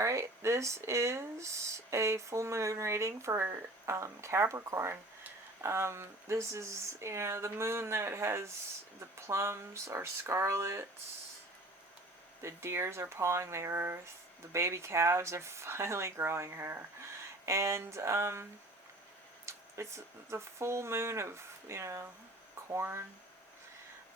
Alright, this is a full moon reading for Capricorn. This is, the moon that has the plums are scarlets, the deers are pawing the earth, the baby calves are finally growing hair. And it's the full moon of, corn,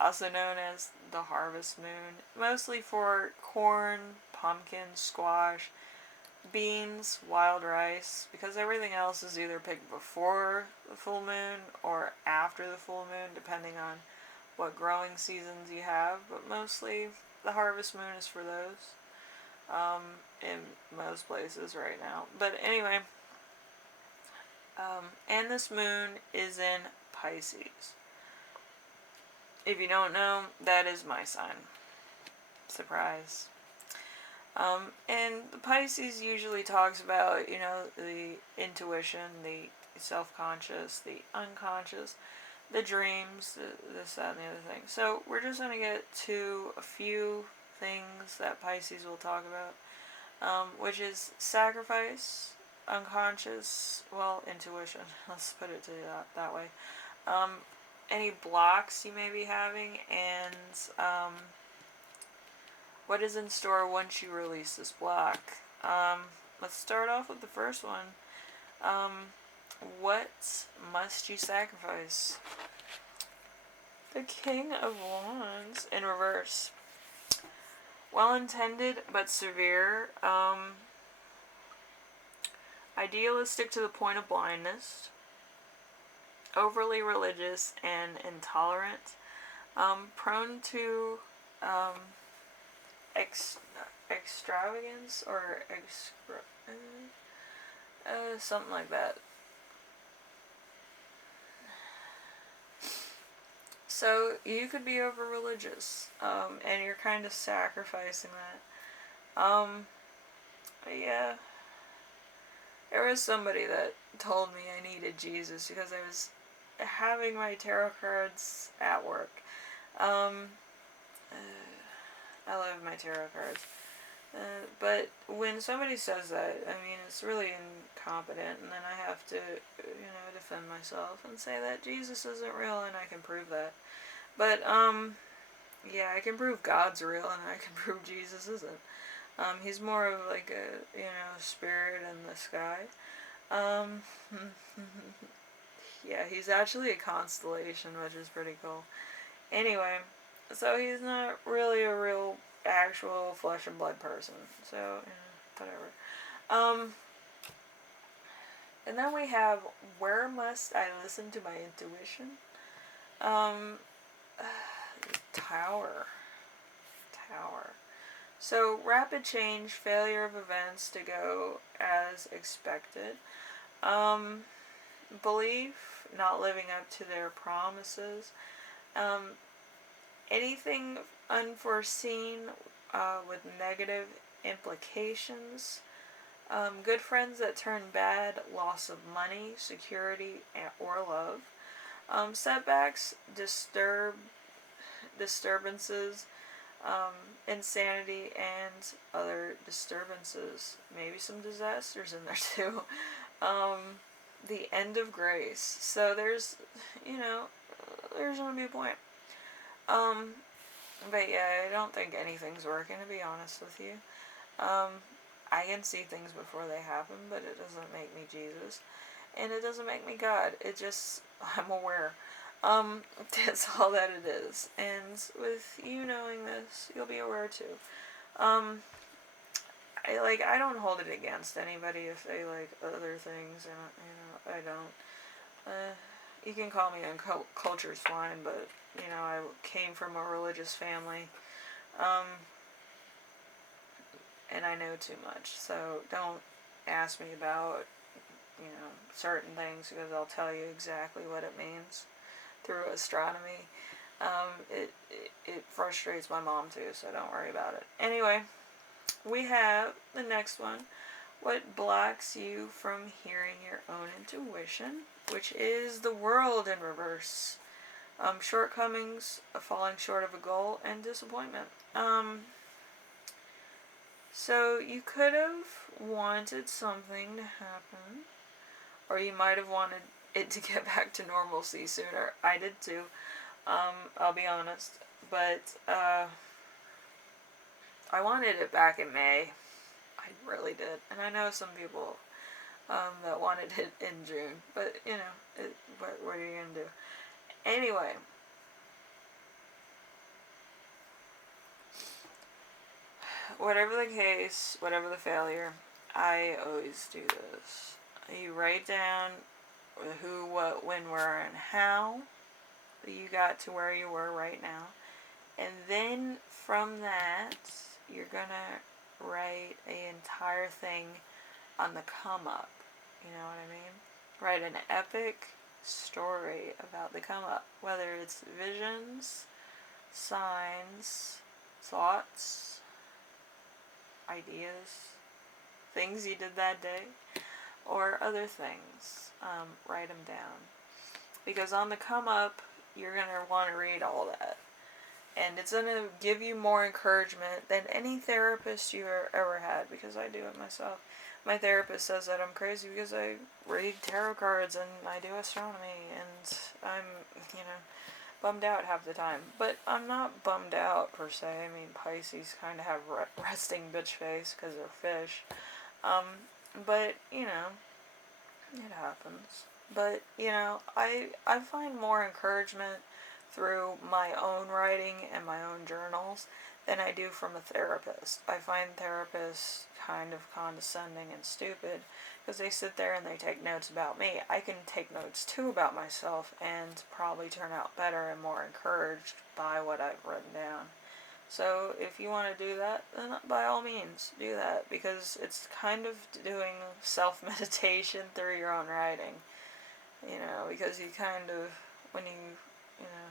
also known as the harvest moon, mostly for corn, pumpkin, squash, beans, wild rice, because everything else is either picked before the full moon or after the full moon, depending on what growing seasons you have, but mostly the harvest moon is for those in most places right now. But anyway, and this moon is in Pisces. If you don't know, that is my sign. Surprise. And the Pisces usually talks about, the intuition, the self-conscious, the unconscious, the dreams, this, that, and the other thing. So we're just going to get to a few things that Pisces will talk about, which is sacrifice, unconscious, intuition. Let's put it to that way. Any blocks you may be having, and what is in store once you release this block. Let's start off with the first one. What must you sacrifice? The King of Wands in reverse. Well-intended but severe. Idealistic to the point of blindness. Overly religious and intolerant. Prone to extravagance or something like that. So you could be over religious, and you're kind of sacrificing that. Yeah. There was somebody that told me I needed Jesus because I was having my tarot cards at work. I love my tarot cards. But when somebody says that, it's really incompetent, and then I have to, defend myself and say that Jesus isn't real, and I can prove that. But, yeah, I can prove God's real, and I can prove Jesus isn't. He's more of like a, spirit in the sky. Yeah, he's actually a constellation, which is pretty cool. Anyway, so he's not really a real, actual flesh and blood person. So, whatever. And then we have, where must I listen to my intuition? Tower. So, rapid change, failure of events to go as expected. Belief, not living up to their promises. Anything unforeseen with negative implications. Good friends that turn bad, loss of money, security, or love. Setbacks, disturbances, insanity, and other disturbances. Maybe some disasters in there too. The end of grace. So there's going to be a point. But yeah, I don't think anything's working, to be honest with you. I can see things before they happen, but it doesn't make me Jesus. And it doesn't make me God. It just, I'm aware. That's all that it is. And with you knowing this, you'll be aware too. I don't hold it against anybody if they like other things, and I don't. You can call me uncultured swine, but I came from a religious family, and I know too much. So don't ask me about certain things, because I'll tell you exactly what it means through astronomy. It frustrates my mom too, so don't worry about it. Anyway, we have the next one. What blocks you from hearing your own intuition, which is the World in reverse. Shortcomings, falling short of a goal, and disappointment. So you could have wanted something to happen, or you might have wanted it to get back to normalcy sooner. I did too. I'll be honest. But I wanted it back in May. I really did. And I know some people that wanted it in June. But, you know, what are you going to do? Anyway. Whatever the case, whatever the failure, I always do this. You write down who, what, when, where, and how you got to where you were right now. And then from that, you're going to write an entire thing on the come up. You know what I mean? Write an epic story about the come up. Whether it's visions, signs, thoughts, ideas, things you did that day, or other things. Write them down. Because on the come up, you're going to want to read all that. And it's going to give you more encouragement than any therapist you ever had, because I do it myself. My therapist says that I'm crazy because I read tarot cards and I do astronomy, and I'm, you know, bummed out half the time. But I'm not bummed out, per se. I mean, Pisces kind of have resting bitch face because they're fish. But, you know, it happens. But, you know, I find more encouragement through my own writing and my own journals than I do from a therapist. I find therapists kind of condescending and stupid because they sit there and they take notes about me. I can take notes too about myself and probably turn out better and more encouraged by what I've written down. So if you want to do that, then by all means do that, because it's kind of doing self-meditation through your own writing. You know, because you kind of, when you know,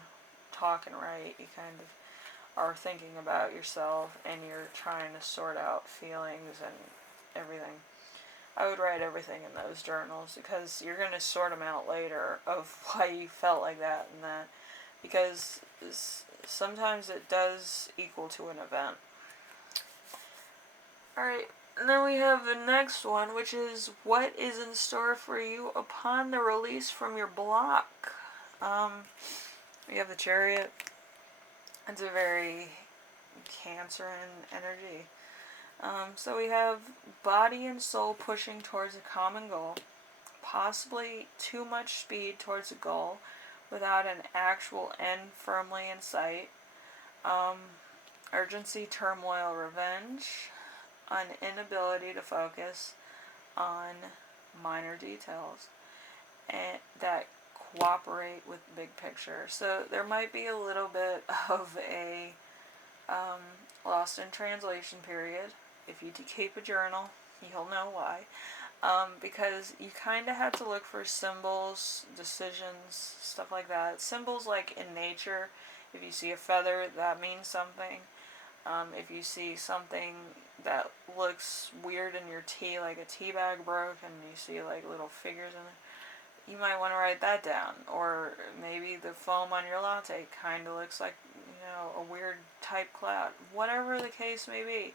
talk and write, you kind of are thinking about yourself and you're trying to sort out feelings and everything. I would write everything in those journals because you're going to sort them out later of why you felt like that and that, because sometimes it does equal to an event. Alright, and then we have the next one, which is what is in store for you upon the release from your block. We have the Chariot. It's a very Cancerian energy. So we have body and soul pushing towards a common goal, possibly too much speed towards a goal without an actual end firmly in sight. Urgency, turmoil, revenge, an inability to focus on minor details and that cooperate with the big picture. So there might be a little bit of a lost in translation period. If you keep a journal, you'll know why. Because you kind of have to look for symbols, decisions, stuff like that. Symbols like in nature, if you see a feather, that means something. If you see something that looks weird in your tea, like a tea bag broke and you see like little figures in it, you might want to write that down. Or maybe the foam on your latte kind of looks like, you know, a weird type cloud. Whatever the case may be,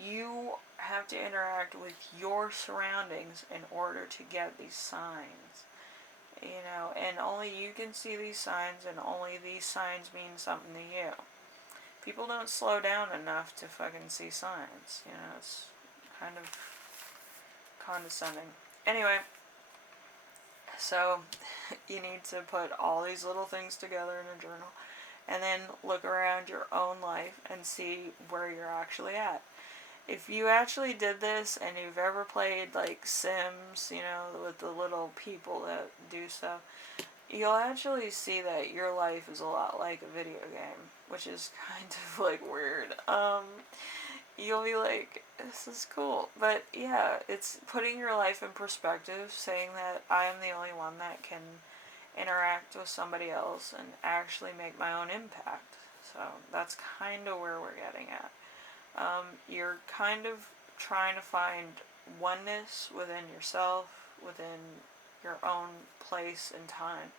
you have to interact with your surroundings in order to get these signs. You know, and only you can see these signs, and only these signs mean something to you. People don't slow down enough to fucking see signs. You know, it's kind of condescending. Anyway, so you need to put all these little things together in a journal and then look around your own life and see where you're actually at. If you actually did this and you've ever played like Sims, you know, with the little people that do stuff, you'll actually see that your life is a lot like a video game, which is kind of like weird. You'll be like, this is cool. But yeah, it's putting your life in perspective, saying that I am the only one that can interact with somebody else and actually make my own impact. So that's kind of where we're getting at. You're kind of trying to find oneness within yourself, within your own place and time.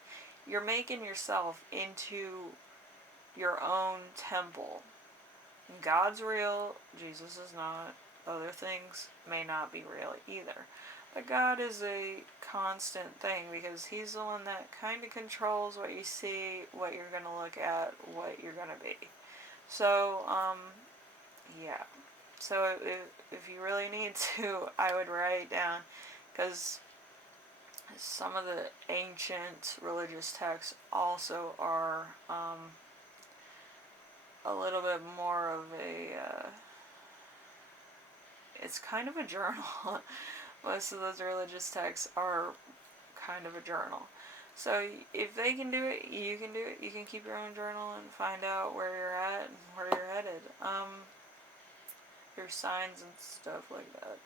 You're making yourself into your own temple. God's real, Jesus is not. other things may not be real either. But God is a constant thing because He's the one that kind of controls what you see, what you're going to look at, what you're going to be. So, yeah. So if you really need to, I would write down, because some of the ancient religious texts also are a little bit more of a, it's kind of a journal. Most of those religious texts are kind of a journal. So if they can do it, you can do it. You can keep your own journal and find out where you're at and where you're headed. Your signs and stuff like that.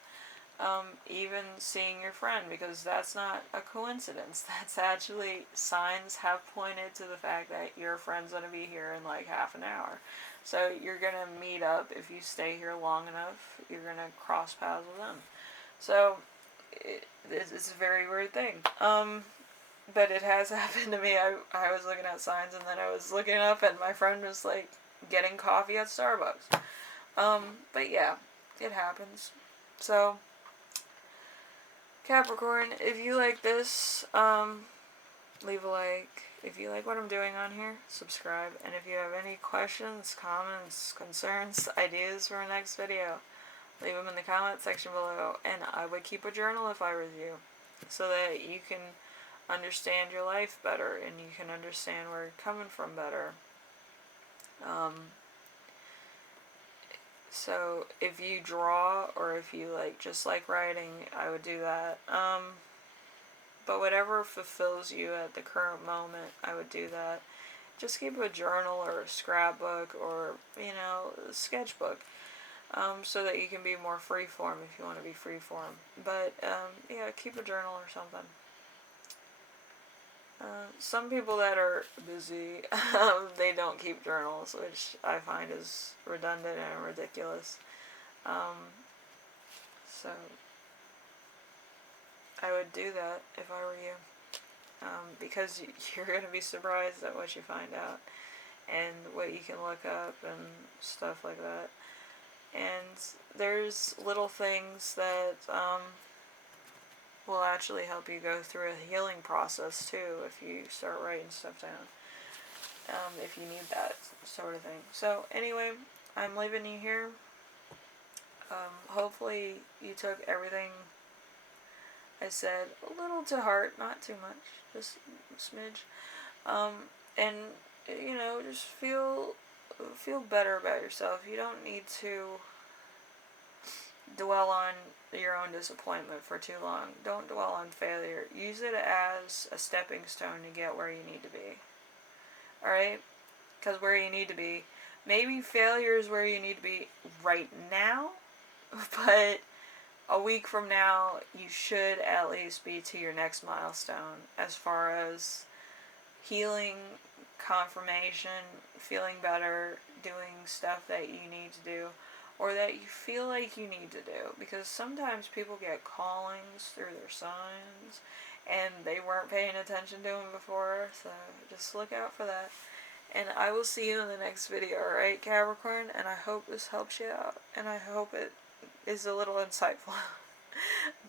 Even seeing your friend, because that's not a coincidence. That's actually, signs have pointed to the fact that your friend's going to be here in like half an hour. So you're going to meet up. If you stay here long enough, you're going to cross paths with them. So it's a very weird thing. But it has happened to me. I was looking at signs, and then I was looking up, and my friend was like getting coffee at Starbucks. But yeah, it happens. So, Capricorn, if you like this, leave a like. If you like what I'm doing on here, subscribe. And if you have any questions, comments, concerns, ideas for a next video, leave them in the comment section below. And I would keep a journal if I was you, so that you can understand your life better and you can understand where you're coming from better. So if you draw, or if you just like writing, I would do that. But whatever fulfills you at the current moment, I would do that. Just keep a journal or a scrapbook or, a sketchbook, so that you can be more freeform if you want to be freeform. But, yeah, keep a journal or something. Some people that are busy, they don't keep journals, which I find is redundant and ridiculous. So I would do that if I were you, because you're going to be surprised at what you find out and what you can look up and stuff like that. And there's little things that will actually help you go through a healing process too if you start writing stuff down, if you need that sort of thing. So anyway, I'm leaving you here. Hopefully you took everything I said a little to heart, not too much, just a smidge, and just feel better about yourself. You don't need to dwell on your own disappointment for too long. Don't dwell on failure. Use it as a stepping stone to get where you need to be. Alright? Because where you need to be, maybe failure is where you need to be right now, but a week from now, you should at least be to your next milestone as far as healing, confirmation, feeling better, doing stuff that you need to do, or that you feel like you need to do. Because sometimes people get callings through their signs, and they weren't paying attention to them before, so just look out for that. And I will see you in the next video, alright, Capricorn? And I hope this helps you out, and I hope it is a little insightful.